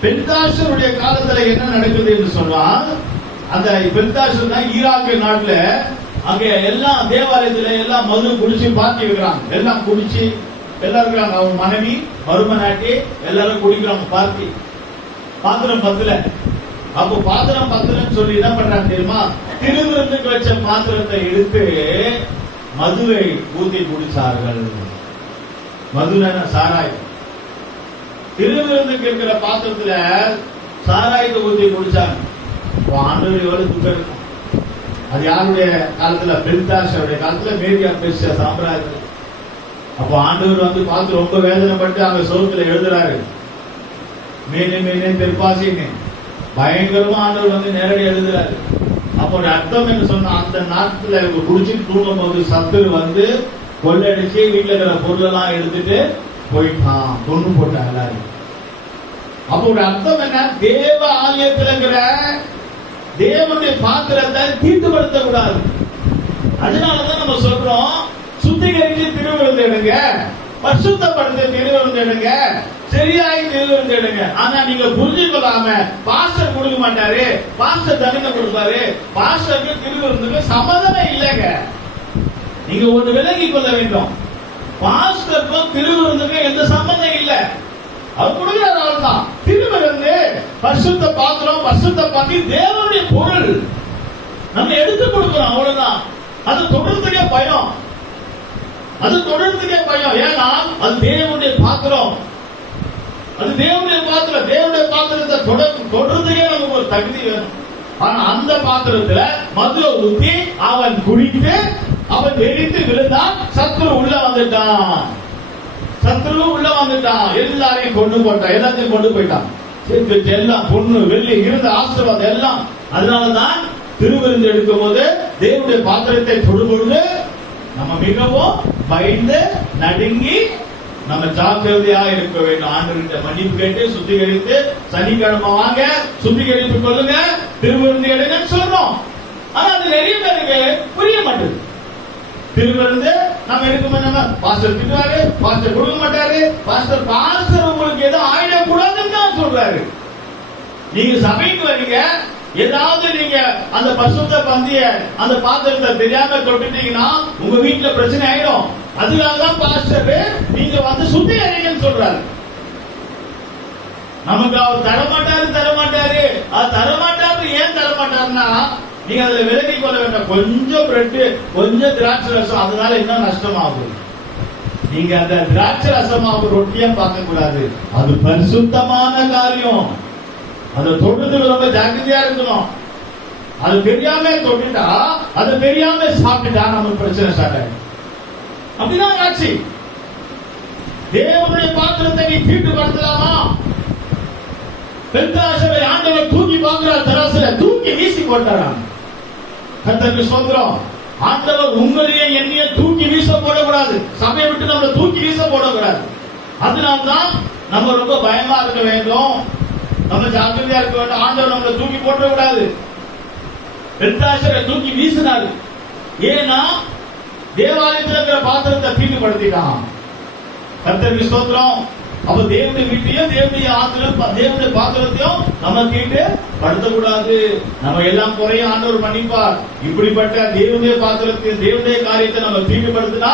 பெல்தாஷருடைய காலத்துல என்ன நடக்குது என்று சொன்னால், அந்த பெல்தாஷர் தான் ஈராக்கு நாட்டுல அங்க எல்லாம் தேவாலயத்துல எல்லாம் மது குடிச்சு பார்ட்டி வைக்கிறாங்க. எல்லாம் குடிச்சு எல்லாம் இருக்கிறாங்க. அவங்க மனைவி மருமனாட்டி எல்லாரும் குடிக்கிறாங்க பார்ட்டி. பாத்திரம் பத்துல. அப்போ பாத்திரம் பத்துலன்னு சொல்லி என்ன பண்றாங்க தெரியுமா? திருவிருந்துக்கு வச்ச பாத்திரத்தை எடுத்து மதுவை ஊத்தி குடிச்சார்கள். மதுன சாராயம். திருவிருந்துக்கு இருக்கிற பாத்திரத்துல சாராயத்தை ஊத்தி குடிச்சாங்க. ஆண்டவர் எவ்வளவு துக்கம் இருக்கும். அது யாருடைய காலத்துல? பெல்தாஷருடைய காலத்துல, மேதியா பெர்ஷியா சாம்ராஜ்யம். அப்போ ஆண்டவர் பார்த்து ரொம்ப வேதனைப்பட்டு அங்க சோத்துல எழுதுறாரு, மேனே மேனே தெற்பாசின்னு பயங்கரமா ஆண்டவர் நேரடி எழுதுறாரு. அப்போ அர்த்தம் என்ன சொன்னா, அந்த நாட்டுல குடிச்சிட்டு தூங்கும் போது சத்துரு கொள்ளடிச்சு வீட்டுல இருக்கிற பொருளெல்லாம் எடுத்துட்டு போயிட்டான், கொண்டு போட்டான் எல்லாரும். அப்போ அர்த்தம் என்ன? தேவ ஆலயத்தில் இருக்கிற தேவனுடைய பாத்திரத்தை தீட்டுப்படுத்த கூடாது. அதனாலதான் நம்ம சொல்றோம், சுத்திகரித்து திருவிருந்து எடுங்க, பரிசுத்தப்படுத்த திருவிருந்து எடுங்க, சரியாய் திருவிருந்து எடுங்க. ஆனா நீங்க புரிஞ்சு கொள்ளாம பாஸ்டர் கொடுக்க மாட்டாரு, பாஸ்டர் தண்டனை கொடுப்பாரு, பாஸ்டருக்கு திருவிருந்துக்கு சம்மதமே இல்லைங்க. நீங்க ஒன்று விலகி கொள்ள வேண்டும். பாஸ்டருக்கும் திருவிருந்துக்கு எந்த சம்பந்தம் இல்லை. அவர் கொடுக்கிறார், அவ்வளவுதான். திருவிருந்து பரிசுத்த பாத்திரம், பரிசுத்த பாத்தி தேவனுடைய பொருள் நம்ம எடுத்து கொடுக்கிறோம், அவ்வளவுதான். அது தொடர்ந்துக்கே பயம், அது தொடர்ந்துக்கே பயம். ஏன்னா அது தேவனுடைய பாத்திரம், அது தேவனுடைய பாத்திரம். தேவனுடைய பாத்திரத்தை தொடர்ந்துக்கே நமக்கு ஒரு தகுதி வேணும். ஆனா அந்த பாத்திரத்துல மதுவை ஊத்தி அவன் குடித்து அவன் வெடித்து விழுந்தான். சத்துரு உள்ள வந்துட்டான், சத்துரு உள்ள வந்துட்டான். எல்லாரையும் கொண்டு போட்டான், எல்லாத்தையும் கொண்டு போயிட்டான். எல்லாம் பொண்ணு வெள்ளி இருந்த ஆசீர்வாதம் எல்லாம். அதனாலதான் திருவிருந்து எடுக்கும் போது தேவனுடைய பாத்திரத்தை தொடுபொழுது நம்ம மிகவும் பயந்து நடுங்கி நம்ம ஜாக்கிரதையா இருக்க வேண்டும். ஆண்டவர்கிட்ட மன்னிப்பு கேட்டு சுத்திகரித்து சனிக்கிழமை வாங்க, சுத்திகரித்து கொள்ளுங்க, திருவிருந்து எடுங்கன்னு சொல்றோம். ஆனா அது நிறைய பேருக்கு புரிய மாட்டேங்குது. திருவிருந்து நம்ம எடுக்கும் நம்ம பாஸ்டர் திட்டுவாரு, பாஸ்டர் கொடுக்க மாட்டாரு, பாஸ்டர் உங்களுக்கு எதுவும் ஆயிடக்கூடாதுன்னு தான் சொல்றாரு. நீங்க சபைக்கு வரீங்க, ஏதாவது நீங்க அந்த பரிசுத்த பந்திய அந்த பாத்திரத்தை தெரியாம தொட்டுட்டீங்கன்னா உங்க வீட்டுல பிரச்சனை ஆயிடும். அதுக்காகதான் பாஸ்டர் நீங்க சுத்திகரிங்கன்னு சொல்றாரு. நமக்கு அவர் தரமாட்டாரு. அது தரமாட்டாரு. ஏன் தரமாட்டாருன்னா நீங்க அதுல விலகி கொள்ள வேண்டாம். கொஞ்சம் பிரெட், கொஞ்சம் திராட்சை ரசம், அதனால என்ன நஷ்டமாகும்? நீங்க அந்த திராட்சை ரசமாவு ரொட்டியா பார்க்க கூடாது. அது பரிசுத்தமான காரியம். அதை தொடுறதுக்கு ரொம்ப ஜாக்கிரதையா இருக்கணும். அது தெரியாம தொட்டுட்டா, அது தெரியாம சாப்பிட்டுட்டா நமக்கு பிரச்சனை ஸ்டார்ட் ஆகும். அப்படிதான் ஆச்சு. தேவனுடைய பாத்திரத்தை நீ தீட்டுப்படுத்தலாமா? பெல்தாஷரை ஆண்டவர் தூக்கி பார்க்கிறார், தராசுல தூக்கி வீசி போட்டாராம். கர்த்தருக்கு ஸ்தோத்திரம். ஆண்டவர் உங்களையே என்னைய தூக்கி வீச போடக்கூடாது. சபையை விட்டு நம்மளை தூக்கி வீச போடக்கூடாது. அதனால்தான் நம்ம ரொம்ப பயமா இருக்க வேண்டும், நம்ம ஜாக்கிரதையா இருக்க வேண்டும். ஆண்டவர் நம்மளை தூக்கி போடக்கூடாது. பெல்தாஷரை தூக்கி வீசினாரு. ஏன்னா தேவாலயத்தில் இருக்கிற பாத்திரத்தை தீட்டுப்படுத்திட்டான். கர்த்தருக்கு ஸ்தோத்திரம். அப்ப தேவனுடைய வீட்டையும் தேவனுடைய ஆத்திரம் தேவனுடைய பாத்திரத்தையும் நம்ம தீட்டு படுத்தக்கூடாது. நம்ம எல்லாம் குறைய ஆண்டவர் மன்னிப்பார். இப்படிப்பட்ட தேவனுடைய பாத்திரத்தை தேவனுடைய காரியத்தை நம்ம தீட்டுப்படுத்தினா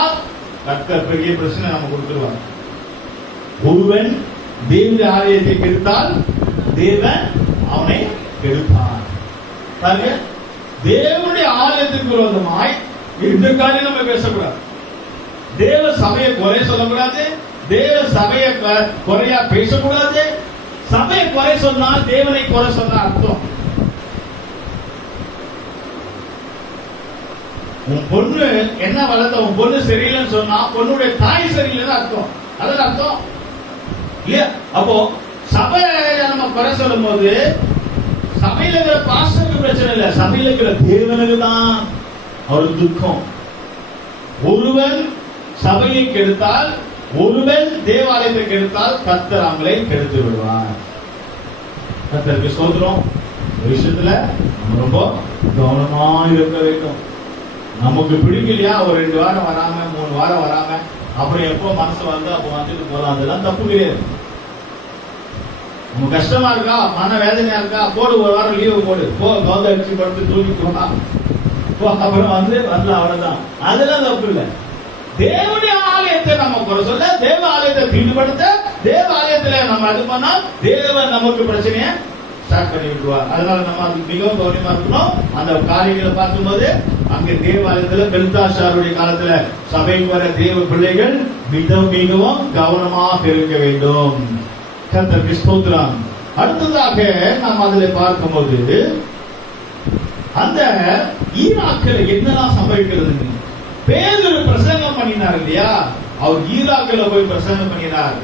கர்த்தர் பெரிய பிரச்சனை நம்ம கொடுத்துருவார். ஒருவன் தேவனுடைய ஆலயத்தை கெடுத்தால் தேவன் அவனை கெடுப்பார். தேவனுடைய ஆலயத்துக்கு விரோதமாய் இந்த காரியம் நம்ம பேசக்கூடாது. தேவ சபையை குறை சொல்லக்கூடாது. தேவ சபையை குறையா பேசக்கூடாது. சபையை குறை சொன்னால் தேவனை குறை சொன்ன அர்த்தம். உன் பொண்ணு என்ன வளர்த்த, உன் பொண்ணு சரியில்லைன்னு சொன்னா பொண்ணுடைய தாய் சரியில்லைன்னு அர்த்தம். அதான் அர்த்தம் இல்லையா? அப்போ சபையை நம்ம குறை சொல்லும் போது சபையில இருக்கிற பாஸ்டருக்கு பிரச்சனை இல்லை, சபையில இருக்கிற தேவனுக்கு தான் அவருக்கு துக்கம். ஒருவன் சபையை கெடுத்தால், ஒருவன் தேவாலயத்தை கெடுத்தால் கர்த்தர் அவங்களை கெடுத்து விடுவார். கர்த்தருக்கு ஸ்தோத்திரம். விஷயத்துல நம்ம ரொம்ப கவனமா இருக்க வேண்டும். நமக்கு பிடிக்கலையா ஒரு 2 வாரம் வராம 3 வாரம் வராம அப்புறம் எப்போ மனசு வந்து அப்போ வந்துட்டு போலாம், அதெல்லாம் தப்பு கிடையாது. நம்ம கஷ்டமா இருக்கா, மன வேதனையா இருக்கா, போடு, 1 வாரம் லீவு போடு, போ கவுந்த அடிச்சு படுத்து தூக்கி போனா அப்புறம் வந்து வரல, அவ்வளவுதான். அதெல்லாம் தப்பு இல்லை. தேவனுடைய ஆலயத்தை நம்ம குறை சொல்ல, தேவ ஆலயத்தை தீட்டுப்படுத்த, தேவ ஆலயத்துல நம்ம அது பண்ணா தேவன் நமக்கு பிரச்சனையை ஸ்டார்ட் பண்ணி விட்டுருவார். அதனால நம்ம அதுக்கு மிகவும் கவனமா இருக்கணும். அந்த காரியங்களை பார்க்கும்போது அங்க தேவாலயத்துல பெல்தாஷாருடைய காலத்துல சபைக்கு வர தேவ பிள்ளைகள் மிகவும் கவனமாக இருக்க வேண்டும். கர்த்தருக்கு ஸ்தோத்திரம். அடுத்ததாக நாம் அதில் பார்க்கும்போது அந்த ஈராக்கில் என்னெல்லாம் சம்பவிக்கிறது. பேதுரு பிரசங்கம் பண்ணினார் இல்லையா, அவர் ஈராக்கில் போய் பிரசங்கம் பண்ணினார்.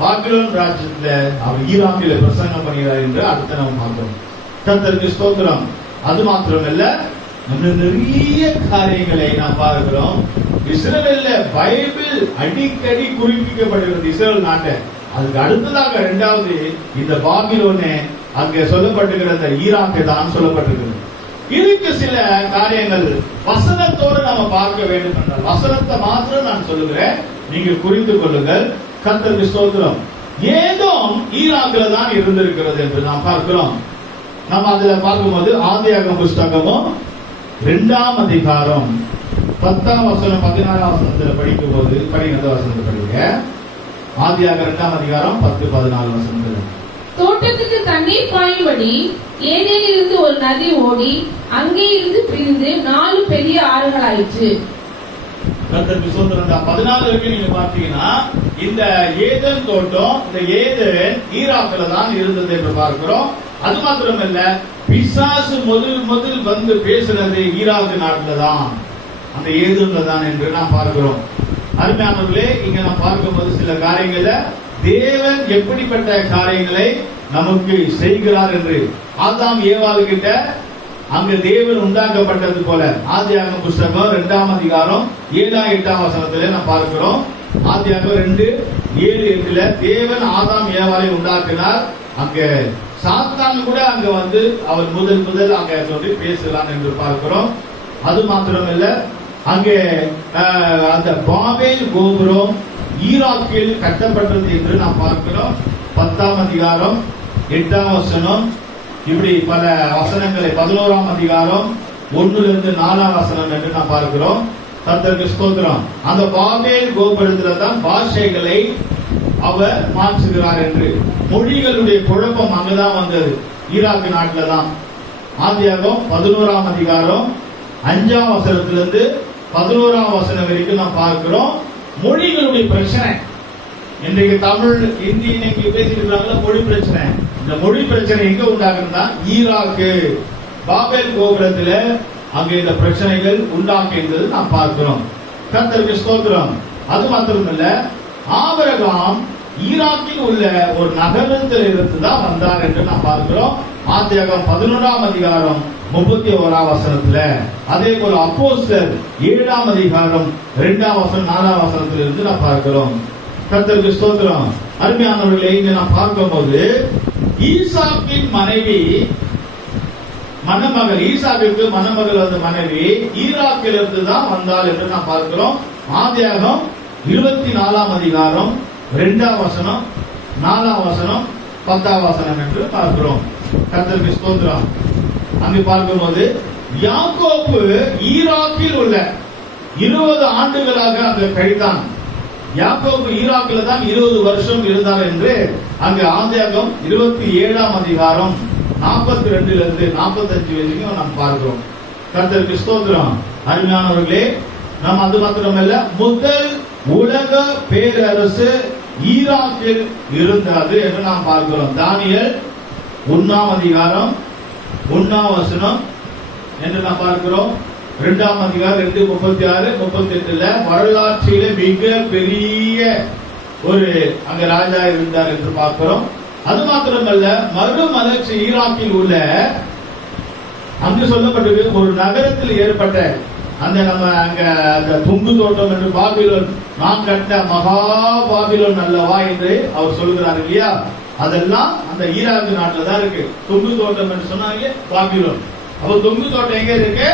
பாபிலோன் ராஜ்யத்துல அவர் ஈராக்கில் பிரசங்கம் பண்ணினார் என்று அடுத்த நாம் பார்த்தோம். கர்த்தருக்கு ஸ்தோத்திரம். அது மாத்திரமல்ல, நிறைய காரியங்களை நாம் பார்க்கிறோம். இஸ்ரவேல்ல பைபிள் அடிக்கடி குறிப்பிடப்படுகிறது இஸ்ரவேல் நாட்டை. அதுக்கு அடுத்ததாக 2வது இந்த பாபிலோனே அங்கே சொல்லப்பட்டிருக்கிற இந்த ஈராக்கை தான் சொல்லப்பட்டிருக்கிறது. இதுக்கு சில காரியங்கள் வசனத்தோடு நம்ம பார்க்க வேண்டும் என்றால் வசனத்தை மாத்திரம் நான் சொல்லுகிறேன், நீங்க புரிந்து கொள்ளுங்கள். கர்த்தருக்கு ஸ்தோத்திரம். ஏதோ ஈராக்கில் தான் இருந்திருக்கிறது என்று நாம் பார்க்கிறோம். நம்ம அதுல பார்க்கும்போது ஆதியாகம புஸ்தகமும் 2ஆம் அதிகாரம் 10ஆம் வசனம் 14ஆம் வசனத்துல படிக்கும் போது படிக்கிற வசனத்தை படிங்க. ஆதியாகமம் 2ஆம் அதிகாரம் 10-14 வசனத்துல தோட்டத்துக்கு தண்ணீர் பாயும்படி ஏதேனிலிருந்து ஒரு நதி ஓடி அங்கே இருந்து பிரிந்து 4 பெரிய ஆறுகளாயிற்று. கர்த்தருக்கு ஸ்தோத்திரம். 14 வரைக்கும் நீங்க பார்த்தீங்கன்னா இந்த ஏதேன் தோட்டம், இந்த ஏதேன் ஈராக்ல தான் இருந்தது என்று பார்க்கிறோம். அது மாத்திரமல்ல, பிசாசு முதல் வந்து பேசுறது ஈராக் நாட்டுல தான், அந்த ஏதேன்ல தான் என்று நாம் பார்க்கிறோம். அருமையானவர்களே, இங்க நாம் பார்க்கும்போது சில காரியங்கள தேவன் எப்படிப்பட்ட காரியங்களை நமக்கு செய்கிறார் என்று ஆதாம் ஏவாள் கிட்ட அங்க தேவன் உண்டாக்கப்பட்டது போல ஆதியாகம புஸ்தகம் 2ஆம் அதிகாரம் 7-8 வசனத்திலே நாம் பார்க்கிறோம். ஆதியாகமம் 2:7-8 தேவன் ஆதாம் ஏவாளை உண்டாக்கினார். அங்க சாத்தான் கூட அங்க வந்து அவர் முதல் அங்க சொல்லி பேசலாம் என்று பார்க்கிறோம். அது மாத்திரமல்ல, அங்கே அந்த பாபேல் கோபுரம் ஈராக்கில் கட்டப்பட்டது என்று நாம் பார்க்கிறோம். 10ஆம் அதிகாரம் 8ஆம் வசனம், இப்படி பல வசனங்களை 11ஆம் அதிகாரம் 1-4 வசனம் என்று நாம் பார்க்கிறோம். கர்த்தருக்கு ஸ்தோத்திரம். அந்த பாபேல் கோபுரத்துல தான் பாஷைகளை அவர் மாற்றுகிறார் என்று, மொழிகளுடைய குழப்பம் அங்கதான் வந்தது, ஈராக் நாட்டுல தான். ஆதியாகமம் 11ஆம் அதிகாரம் 5ஆம் வசனத்திலிருந்து 11ஆம் வசனம் வரைக்கும் நாம் பார்க்கிறோம். மொழிகளுடைய பிரச்சனை. இன்றைக்கு தமிழ் ஹிந்தி இன்னைக்கு பேசிட்டு இருக்காங்களா, மொழி பிரச்சனை. இந்த மொழி பிரச்சனை எங்க உண்டாகுதுன்னா ஈராக்கு பாபேல் கோபுரத்துல அங்க இந்த பிரச்சனைகள் உண்டாக்குகிறது நாம் பார்க்கிறோம். கர்த்தருக்கு ஸ்தோத்திரம். அது மாத்திரமல்ல, ஆபிரகாம் ஈராக்கில் உள்ள ஒரு நகரத்தில் இருந்து தான் வந்தார் என்று நாம் பார்க்கிறோம். ஆதியாகமம் 11ஆம் அதிகாரம் 31ஆம் வசனத்துல, அதே போல அப்போஸ்தலர் 7ஆம் அதிகாரம் 2ஆம் வசனம் 4ஆம் வசனத்துல இருந்து நாம் பார்க்கிறோம். கர்த்தருக்கு ஸ்தோத்திரம். அருமையானவர்களே, இங்க நாம் பார்க்கும்போது ஈசாக்கின் மனைவி மணமகள், ஈசாக்குக்கு மணமகள் வந்த மனைவி ஈராக்கில் இருந்து தான் வந்தாள் என்று நாம் பார்க்கிறோம். ஆதியாகமம் 24ஆம் அதிகாரம் 2ஆம் வசனம் 4ஆம் வசனம் 10ஆம் வசனம் என்று பார்க்கிறோம். கர்த்தருக்கு ஸ்தோத்திரம். அங்கு பார்க்கும்போது யாக்கோபு ஈராக்கில் உள்ள 20 ஆண்டுகளாக அங்கு கழித்தான். யாக்கோபு ஈராக்கில் தான் 20 வருஷம் இருந்தார் என்று அங்கு ஆதியாகமம் 27ஆம் அதிகாரம் 42 இருந்து 45 வரைக்கும் நாம் பார்க்கிறோம். கர்த்தருக்கு ஸ்தோத்திரம். அருமையானவர்களே, நாம் அது மாத்திரமல்ல, முதல் உலக பேரரசு ஈராக்கில் இருந்தது என்று நாம் பார்க்கிறோம். தானியேல் 1ஆம் அதிகாரம் 1ஆம் வசனம் என்று நாம் பார்க்கிறோம். 2ஆம் அதிகாரம் 2:36 38 வரலாற்றிலே மிக பெரிய ஒரு அங்க ராஜா இருந்தார் என்று பார்க்கிறோம். அது மாத்திரமல்ல, மறுமலர்ச்சி ஈராக்கில் உள்ள அங்கு சொல்லப்பட்டிருக்கு ஒரு நகரத்தில் ஏற்பட்ட அந்த நம்ம அங்க அந்த துண்டு தோட்டம் என்று பாபிலோன் நான் கட்ட மகா பாபிலோன் அல்லவா என்று அவர் சொல்லுகிறார் இல்லையா, அதெல்லாம் அந்த ஈராக்கு நாட்டில் தான் இருக்கு. துண்டு தோட்டம் என்று சொன்னாங்க பாபிலோன். அப்ப துண்டு தோட்டம் எங்க இருக்கு?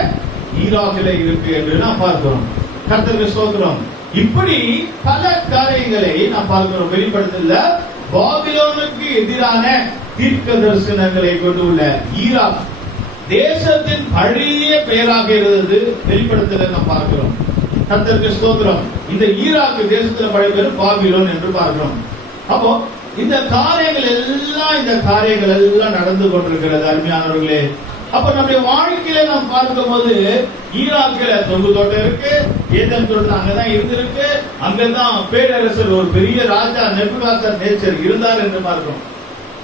ஈராக்கில் இருக்கு என்று நாம் பார்க்கிறோம். கர்த்தருக்கு ஸ்தோத்திரம். இப்படி பல காரியங்களை நாம் பார்க்கிறோம். வெளிப்படுத்தல பாபிலோனுக்கு எதிரான தீர்க்க தரிசனங்களை கொண்டுள்ள ஈராக் தேசத்தின் பழைய பெயராக இருந்தது. வெளிப்படுத்தல நாம் பார்க்கிறோம். கர்த்தருக்கு ஸ்தோத்திரம். இந்த ஈராக் தேசத்துல பழைய பேர் பாபிலோன் என்று பார்க்கிறோம். அப்போ இந்த காரியங்கள் எல்லாம் நடந்து கொண்டிருக்கிறது. அருமையானவர்களே, அப்ப நம்முடைய வாழ்க்கையில நாம் பார்க்கும் போது ஈராக்கில தொங்கு தோட்டம் இருக்கு, ஏதேன் தோட்டம் அங்கதான் இருந்திருக்கு. அங்கதான் பேரரசர் ஒரு பெரிய ராஜா நெபுகாத்நேச்சர் நேச்சர் இருந்தார் என்று பார்க்கிறோம்.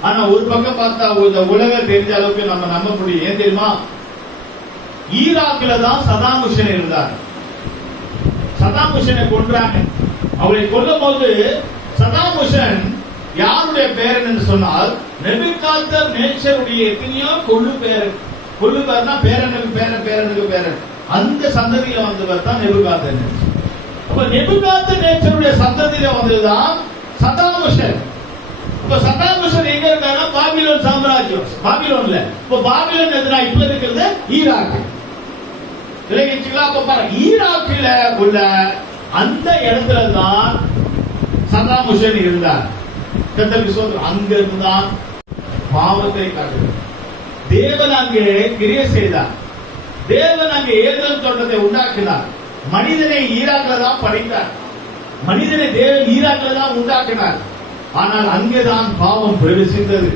ஆனா ஒரு பக்கம் பார்த்தா இந்த உலகம் தெரிஞ்ச அளவுக்கு நம்ம நம்ப முடியும். ஏன் தெரியுமா? ஈராக்கில தான் சதாம் ஹுசேன் இருந்தார். சதாம் ஹுசேனை கொன்றாங்க. அவரை கொல்லும் போது சதாம் ஹுசேன் யாருடைய பேரன் என்று சொன்னால் நெபுகாத்நேச்சருடைய எத்தனையோ கொள்ளு பேரன்னா பேரனுக்கு பேரன் அந்த சந்ததியில வந்தவர் தான் நெபுகாத்நேச்சர். அப்ப நெபுகாத்நேச்சருடைய சந்ததியில வந்ததுதான் சதாம் ஹுசேன். இப்ப சதாம் ஹுசேன் எங்க இருக்காருன்னா பாபிலோன் சாம்ராஜ்யம். பாபிலோன்ல இப்ப பாபிலோன் எதுனா இப்ப இருக்கிறது ஈராக். அப்ப பாருங்க, ஈராக்கில உள்ள அந்த இடத்துல தான் சதாம் ஹுசேன் இருந்தார். அங்க இருந்துதான் பாவத்தை காட்டுகிறார். தேவன் அங்கே கிரியை செய்தார். தேவன் அங்கே ஏதேன் தோட்டத்தை உண்டாக்கினார். மனிதனை ஈராக்ல தான் படைத்தார். மனிதனை தேவன் ஈராக்ல தான் உண்டாக்கினார். ஆனால் அங்கேதான் பாவம் பிரவேசித்தது.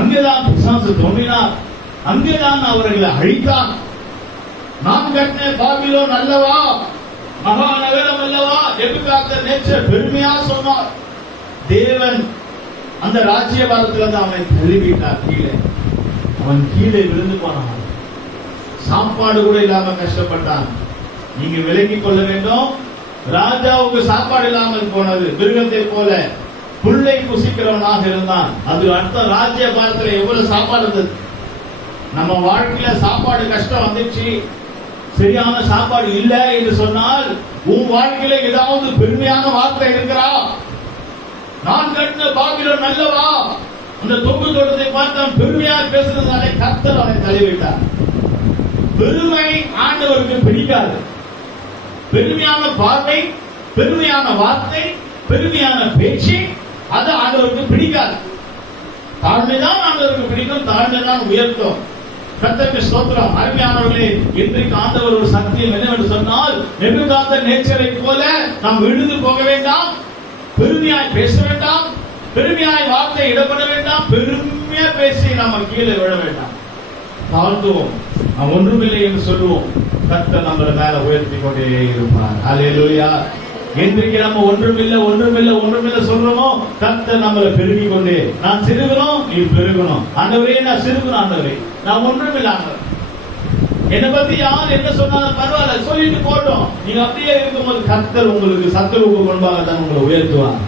அங்கேதான் பிசாசு தோன்றினார். அங்கேதான் அவர்களை அழித்தான். நான் கட்டின பாபிலோன் அல்லவா, மகாநகரம் அல்லவா, நெபுகாத்நேச்சர் பெருமையா சொன்னார். தேவன் அந்த ராஜ்யபாரத்துல தான் அவனை தள்ளிவிட்டார். கீழே அவன் கீழே விழுந்து போனான். சாப்பாடு கூட இல்லாம கஷ்டப்பட்டான். நீங்க விலகிக் கொள்ள வேண்டும். ராஜாவுக்கு சாப்பாடு இல்லாமல் போனது. மிருகத்தை போல புல்லை புசிக்கிறவனாக இருந்தான். அது அர்த்தம் ராஜ்யபாரத்துல எவ்வளவு சாப்பாடு இருந்தது. நம்ம வாழ்க்கையில சாப்பாடு கஷ்டம் வந்துச்சு, சரியான சாப்பாடு இல்லை என்று சொன்னால் உன் வாழ்க்கையில ஏதாவது பெருமையான வார்த்தை இருக்கிறா? நான் கட்டின பாபிலோன் நல்லவா, அந்த தொங்கு தோட்டத்தை பார்த்தான் பெருமையா பேசுறதுனாலே கர்த்தர் அவனை தள்ளிவிட்டார். பெருமை ஆண்டவருக்கு பிடிக்காது. பெருமையான பார்வை, பெருமையான வார்த்தை, பெருமையான பேச்சு அது ஆண்டவருக்கு பிடிக்காது. தாழ்மைதான் ஆண்டவருக்கு பிடிக்கும். தாழ்மைதான் உயர்த்தும். கர்த்தருக்கு ஸ்தோத்திரம். அருமையானவர்களே, இன்றைக்கு ஆண்டவர் ஒரு சத்தியம் என்னவென்று சொன்னால், நெபுகாத்நேச்சரை போல நாம் விழுந்து போக வேண்டாம், பெருமையாய் பேச வேண்டாம், பெருமையாய் வார்த்தை இடப்பட வேண்டாம், பெருமையா பேசி நாம கீழே விழ வேண்டாம். தாழ்த்துவோம். நாம் ஒன்றுமில்லை என்று சொல்லுவோம். கர்த்தர் நம்மள மேல உயர்த்தி கொண்டே இருப்பார். அல்லேலூயா. இன்றைக்கு நம்ம ஒன்றுமில்லை சொல்றோமோ, கர்த்தர் நம்மளை பெருகி கொண்டே, நான் சிறுகணும் நீ பெருகணும், ஆண்டவரே நான் சிறுகணும், ஆண்டவரே நான் ஒன்றுமில்லை, ஆண்டவர் என்னை பத்தி யார் என்ன சொன்னாலும் பரவாயில்ல சொல்லிட்டு போட்டோம். நீங்க அப்படியே இருக்கும்போது கர்த்தர் உங்களுக்கு சத்துருவுக்கு முன்பாக தான் உங்களை உயர்த்துவார்.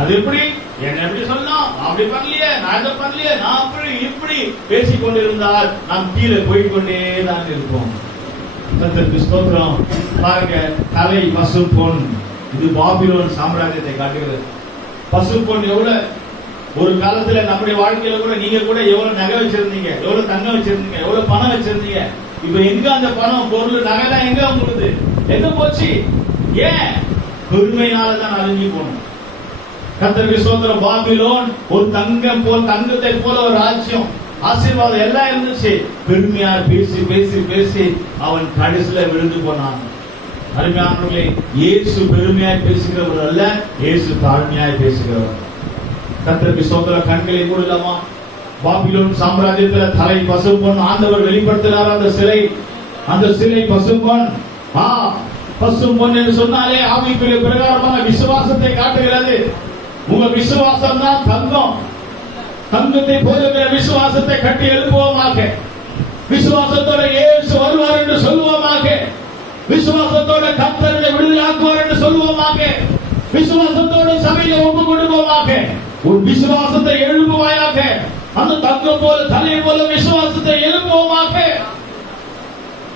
அது எப்படி என்ன எப்படி சொல்லலாம், அப்படி பண்ணலையே, நான் இதை பண்ணலையே, நான் அப்படி இப்படி பேசிக் கொண்டிருந்தால் நாம் கீழே போய்கொண்டே தான் இருப்போம். கர்த்தருக்கு ஸ்தோத்திரம். பாருங்க, தலை பசு பொன், இது பாபிலோன் சாம்ராஜ்யத்தை காட்டுகிறது. பசு பொன் எவ்வளவு ஒரு காலத்துல நம்முடைய வாழ்க்கையில கூட நீங்க கூட எவ்வளவு நகை வச்சிருந்தீங்க, எவ்வளவு தங்கம் வச்சிருந்தீங்க, எவ்வளவு பணம் வச்சிருந்தீங்க. இப்ப எங்க அந்த பணம் பொருள் நகைலாம் எங்க உங்களுக்கு எங்க போச்சு? ஏன்? பெருமையினாலதான் அழிஞ்சு போனோம். கர்த்தருக்கு ஸ்தோத்திரம். பாபிலோன் ஒரு தங்கம் போல், தங்கத்தை போல ஒரு ராஜ்யம், ஆசீர்வாதம் எல்லாம் இருந்துச்சு. பெருமையா பேசி பேசி பேசி அவன் கடைசியில விழுந்து போனான். அருமையானவர்களே, இயேசு பெருமையாய் பேசுகிறவர் அல்ல, இயேசு தாழ்மையாய் பேசுகிறவர். கர்த்தருக்கு ஸ்தோத்திரம். கண்களை மூடலாமா? பாபிலோன் சாம்ராஜ்யத்தில் தலை பசும்பொன் ஆண்டவர் வெளிப்படுத்தினார். அந்த சிலை பசும்பொன். பசும்பொன் என்று சொன்னாலே ஆவிக்குரிய பிரகாரமான விசுவாசத்தை காட்டுகிறது. உங்க விசுவாசம் தான் தங்கம். தங்கத்தை போலுகிற விசுவாசத்தை கட்டி எழுப்புவோமாக. விசுவாசத்தோட இயேசு வருவார் என்று சொல்லுவோமாக. விசுவாசத்தோட கர்த்தரை விடுதலையாக்குவார் என்று சொல்லுவோமாக. விசுவாசத்தோட சபையை ஒப்பு கொடுப்போமாக. உன் விசுவாசத்தை எழுப்புவாயாக. அந்த தங்கம் போல, தலை போல விசுவாசத்தை எழுப்புவோமாக.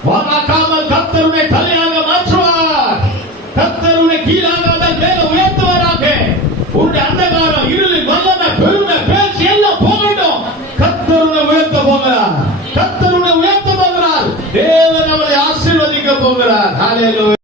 வாங்காமல் கர்த்தருடைய தலையாக மாற்றுவார். கர்த்தருடைய கீழாக மேல உயர்த்துவாராக. உன்னுடைய அந்தகாரம், இருள், வல்லமை, பெருமை, பேச்சு எல்லாம் போகட்டும். கர்த்தருடைய உயர்த்த போகிறார். கர்த்தருடைய உயர்த்த போகிறார். தேவன் நம்மளை ஆசீர்வதிக்க போகிறார். ஹல்லேலூயா.